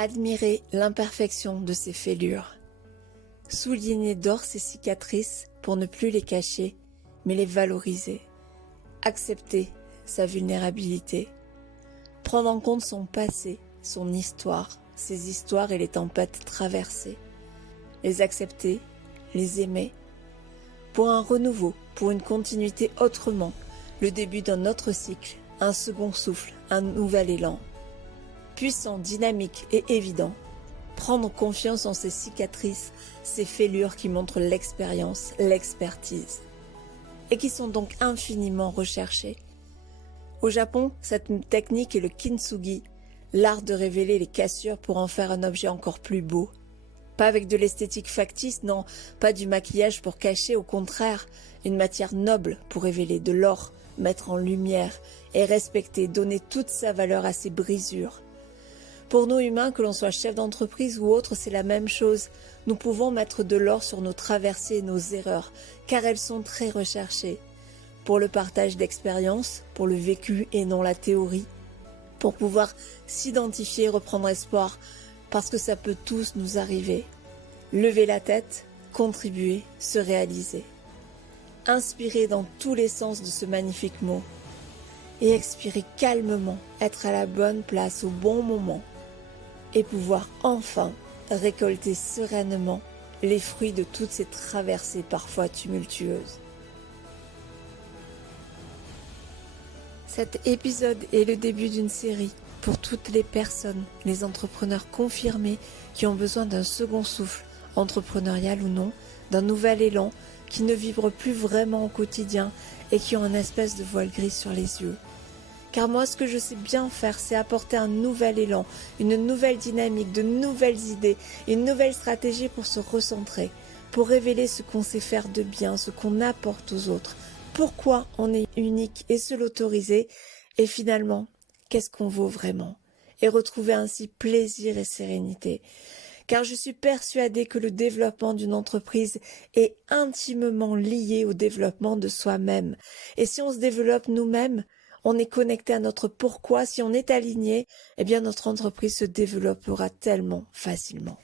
Admirer l'imperfection de ses fêlures. Souligner d'or ses cicatrices pour ne plus les cacher, mais les valoriser. Accepter sa vulnérabilité. Prendre en compte son passé, son histoire, ses histoires et les tempêtes traversées. Les accepter, les aimer. Pour un renouveau, pour une continuité autrement, le début d'un autre cycle, un second souffle, un nouvel élan. Puissant, dynamique et évident. Prendre confiance en ses cicatrices, ses fêlures qui montrent l'expérience, l'expertise. Et qui sont donc infiniment recherchées. Au Japon, cette technique est le kintsugi, l'art de révéler les cassures pour en faire un objet encore plus beau. Pas avec de l'esthétique factice, non, pas du maquillage pour cacher, au contraire, une matière noble pour révéler de l'or, mettre en lumière et respecter, donner toute sa valeur à ses brisures. Pour nous humains, que l'on soit chef d'entreprise ou autre, c'est la même chose. Nous pouvons mettre de l'or sur nos traversées et nos erreurs, car elles sont très recherchées. Pour le partage d'expériences, pour le vécu et non la théorie. Pour pouvoir s'identifier et reprendre espoir, parce que ça peut tous nous arriver. Lever la tête, contribuer, se réaliser. Inspirer dans tous les sens de ce magnifique mot. Et expirer calmement, être à la bonne place au bon moment. Et pouvoir enfin récolter sereinement les fruits de toutes ces traversées parfois tumultueuses. Cet épisode est le début d'une série pour toutes les personnes, les entrepreneurs confirmés qui ont besoin d'un second souffle, entrepreneurial ou non, d'un nouvel élan, qui ne vibrent plus vraiment au quotidien et qui ont une espèce de voile gris sur les yeux. Car moi, ce que je sais bien faire, c'est apporter un nouvel élan, une nouvelle dynamique, de nouvelles idées, une nouvelle stratégie pour se recentrer, pour révéler ce qu'on sait faire de bien, ce qu'on apporte aux autres, pourquoi on est unique et se l'autoriser, et finalement, qu'est-ce qu'on vaut vraiment, et retrouver ainsi plaisir et sérénité. Car je suis persuadée que le développement d'une entreprise est intimement lié au développement de soi-même. Et si on se développe nous-mêmes, on est connecté à notre pourquoi, si on est aligné, eh bien notre entreprise se développera tellement facilement.